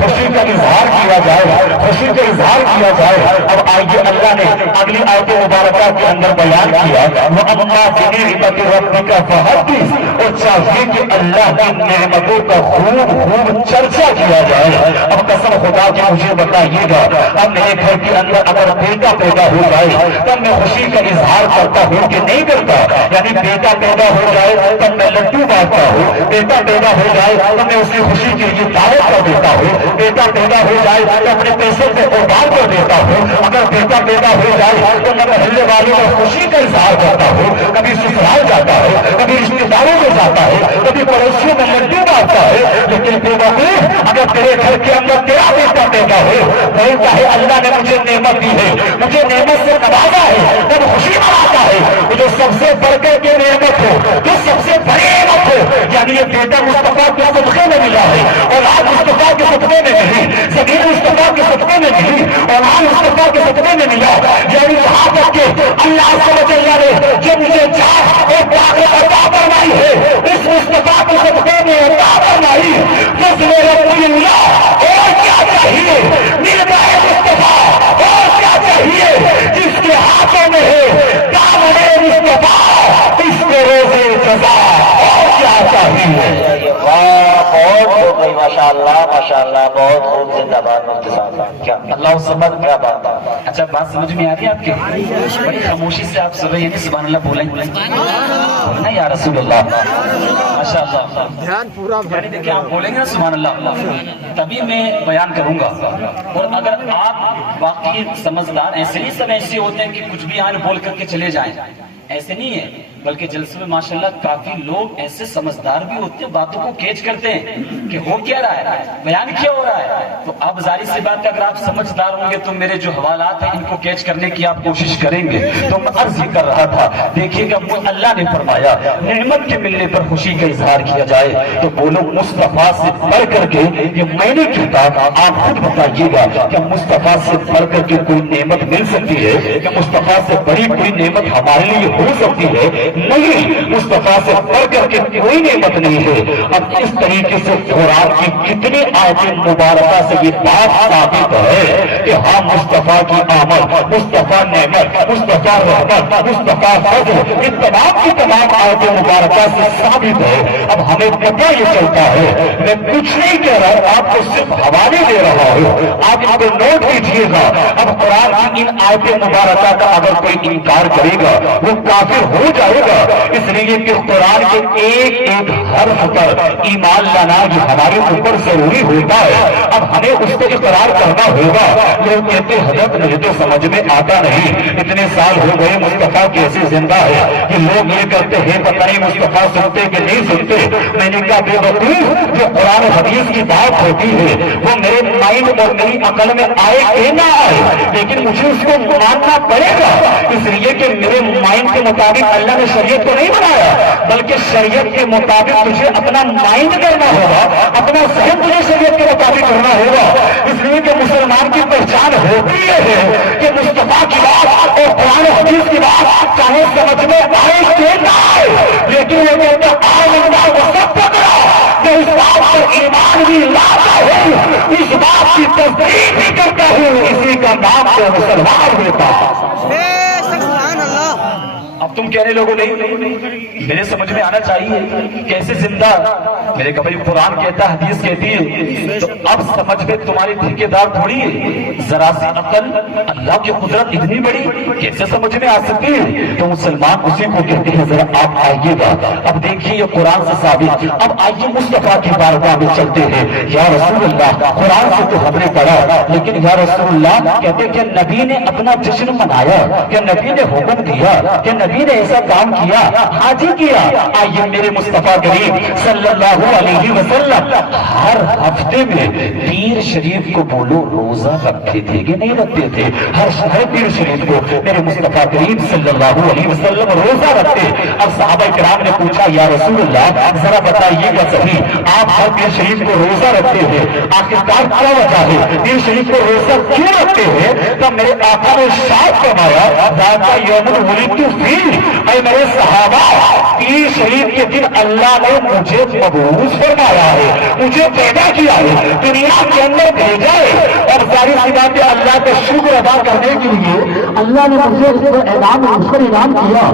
خوشی کا اظہار کیا جائے، خوشی کا اظہار کیا جائے۔ اب آئیے اللہ نے اگلی آیت مبارکہ کے اندر بیان کیا وَأَمَّا بِنِعْمَةِ رَبِّكَ فَحَدِّثْ، اور چاہیے کہ اللہ کی نعمتوں کا خوب چرچا کیا جائے۔ اب قسم خدا کی مجھے بتائیے گا، اب میرے گھر کے اندر اگر بیٹا پیدا ہو جائے تب میں خوشی کا اظہار کرتا ہوں کہ نہیں کرتا؟ یعنی بیٹا پیدا ہو جائے تب میں لڈو بانٹتا ہوں، بیٹا پیدا ہو جائے تب میں اس کی خوشی کے لیے دعوت کر دیتا ہوں، بیٹا پیدا ہو جائے تو اپنے پیسے سے قربان کر دیتا ہوں، اگر بیٹا پیدا ہو جائے تو میں محلے والوں میں خوشی کا اظہار کرتا ہوں، کبھی سسرال جاتا ہے، کبھی رشتے داروں میں جاتا ہے، کبھی پڑوسیوں میں لڈو بانٹتا ہے۔ لیکن بے وقوف، اگر تیرے گھر کے اندر تیرا بیٹا پیدا ہو، بولتا ہے اللہ نے مجھے نعمت دی ہے، مجھے نعمت سے نوازا ہے، تب خوشی مناتا ہے۔ جو سب سے بڑھ کر کے نعمت ہو، جو سب سے بڑی نعمت ہو، یعنی یہ بیٹا مصطفیٰ کے صدقے میں ملا ہے، اولاد مصطفیٰ کے صدقے میں ملی، زمین مصطفیٰ کے صدقے میں ملی، اولاد مصطفیٰ کے صدقے میں ملا، یعنی یہاں تک کہ اللہ سمجھ اللہ نے جو مجھے جان اور طاقت عطا فرمائی ہے اس مصطفیٰ کے صدقے میں عطا فرمائی۔ فضل رب اللہ، اور کیا چاہیے؟ نگاہ مصطفیٰ، اور کیا چاہیے؟ جس کے ہاتھوں میں ہے دامن مصطفیٰ، اس کو روزے جزا، اور کیا چاہیے؟ بہت ہو گئی، ماشاء اللہ، بہت خوب، زندہ باد مفتی صاحب، کیا اللہ سمجھ، کیا بات ہے۔ اچھا بات سمجھ میں آ رہی ہے آپ کے؟ بڑی خاموشی سے آپ سب یعنی سبحان اللہ بولیں نا یا رسول اللہ، ماشاء اللہ، دھیان پورا یعنی دیکھیں آپ بولیں گے نا سبحان اللہ تبھی میں بیان کروں گا۔ اور اگر آپ واقعی سمجھدار، ایسے نہیں سب ایسے ہوتے ہیں کہ کچھ بھی آن بول کر کے چلے جائیں، ایسے نہیں ہے، بلکہ جلسے میں ماشاءاللہ کافی لوگ ایسے سمجھدار بھی ہوتے ہیں، باتوں کو کیچ کرتے ہیں کہ ہو کیا رہا ہے، بیان کیا ہو رہا ہے۔ تو اب ظاہر سی بات ہے اگر آپ سمجھدار ہوں گے تو میرے جو حوالات ہیں ان کو کیچ کرنے کی آپ کوشش کریں گے۔ تو میں عرض یہ کر رہا تھا، دیکھیے گا اللہ نے فرمایا نعمت کے ملنے پر خوشی کا اظہار کیا جائے، تو بولو مصطفیٰ سے بڑھ کر کے یہ میں نے کیا، آپ خود بتائیے گا کہ مصطفیٰ سے بڑھ کر کے کوئی نعمت مل سکتی ہے؟ کہ مصطفیٰ سے بڑی کوئی نعمت ہمارے لیے ہو سکتی ہے؟ نہیں، مصطفیٰ سے بڑھ کر کے کوئی نعمت نہیں ہے۔ اب اس طریقے سے قرآن کی کتنی آیتیں مبارکہ سے یہ بات ثابت ہے کہ ہاں مصطفیٰ کی آمد، مصطفیٰ نعمت، مصطفیٰ رحمت، مصطفیٰ فضل، یہ تمام کی تمام آیتیں مبارکہ سے ثابت ہے۔ اب ہمیں پتہ یہ چلتا ہے، میں کچھ نہیں کہہ رہا، آپ کو صرف حوالے دے رہا ہوں، آپ ان کو نوٹ کیجیے گا۔ اب قرآن کی ان آیتیں مبارکہ کا اگر کوئی انکار کرے گا وہ کافر ہو جائے گا، اس لیے کہ قرآن کے ایک ایک حرف پر ایمان لانا جو ہمارے اوپر ضروری ہوتا ہے۔ اب ہمیں اس کو اقرار کرنا ہوگا۔ لوگ کہتے حضرت مجھے تو سمجھ میں آتا نہیں، اتنے سال ہو گئے مصطفیٰ کیسے زندہ ہے؟ کہ لوگ یہ کرتے ہیں پتہ نہیں مصطفیٰ سنتے کہ نہیں سنتے۔ میں نے کہا بے وقوف، جو قرآن حدیث کی بات ہوتی ہے وہ میرے مائنڈ اور میری عقل میں آئے کہ نہ آئے، لیکن مجھے اس کو ماننا پڑے گا، اس لیے کہ میرے مائنڈ کے مطابق اللہ نے شریعت کو نہیں بنایا، بلکہ شریعت کے مطابق تجھے اپنا مائنڈ کرنا ہوگا، اپنا ذہن تجھے شریعت کے مطابق کرنا ہوگا۔ اس لیے کہ مسلمان کی پہچان ہوتی ہے کہ مصطفیٰ کی بات اور قرآن حدیث کی بات چاہے سمجھ میں آئے کہ نہ آئے، لیکن وہ کہتا وہ سب پکڑا، میں اس بات پر ایمان بھی لاتا ہوں، اس بات کی تصدیق بھی کرتا ہوں، اسی کا نام تو مسلمان ہوتا ہے۔ اب تم کہنے لوگوں نہیں، میرے سمجھ میں آنا چاہیے کیسے زندہ، میرے کہ بھائی قرآن کہتا ہے حدیث کہتی ہے، تو اب سمجھ میں تمہاری ٹھیکیدار تھوڑی ہے، ذرا سی عقل، اللہ کی قدرت اتنی بڑی کیسے سمجھ میں آ سکتی ہے؟ تو مسلمان اسی کو کہتے ہیں ذرا آپ آئیے گا، اب دیکھیے یہ قرآن سے ثابت۔ اب آئیے مصطفیٰ کی بارگاہ میں چلتے ہیں۔ یا رسول اللہ، قرآن سے تو ہم نے پڑھا، لیکن یا رسول اللہ کہتے کہ نبی نے اپنا جشن منایا، کہ نبی نے حکم دیا، کہ نبی نے ایسا کام کیا، حاجی کیا۔ آئیے میرے مصطفیٰ کریم صلی اللہ علیہ وسلم ہر ہفتے میں پیر شریف کو بولو روزہ رکھتے تھے کہ نہیں رکھتے تھے؟ ہر پیر شریف کو میرے مصطفیٰ کریم صلی اللہ علیہ وسلم روزہ رکھتے۔ اب صحابہ کرام نے پوچھا یا رسول اللہ ذرا بتائیے گا صحیح، آپ ہر پیر شریف کو روزہ رکھتے ہیں، آخرکار کیا وجہ ہے؟ پیر شریف کو روزہ کیوں رکھتے ہیں؟ تب میرے آقا نے ارشاد فرمایا ذاک یوم ولدت فیہ، اے میرے صحابہ، پیر شریف کے دن اللہ نے مجھے مبعوث فرمایا ہے، مجھے پیدا کیا ہے، دنیا کے اندر بھیجا ہے، اور ظاہر سی بات ہے اللہ کا شکر ادا کرنے کے لیے اللہ نے مجھے اس پر انعام کیا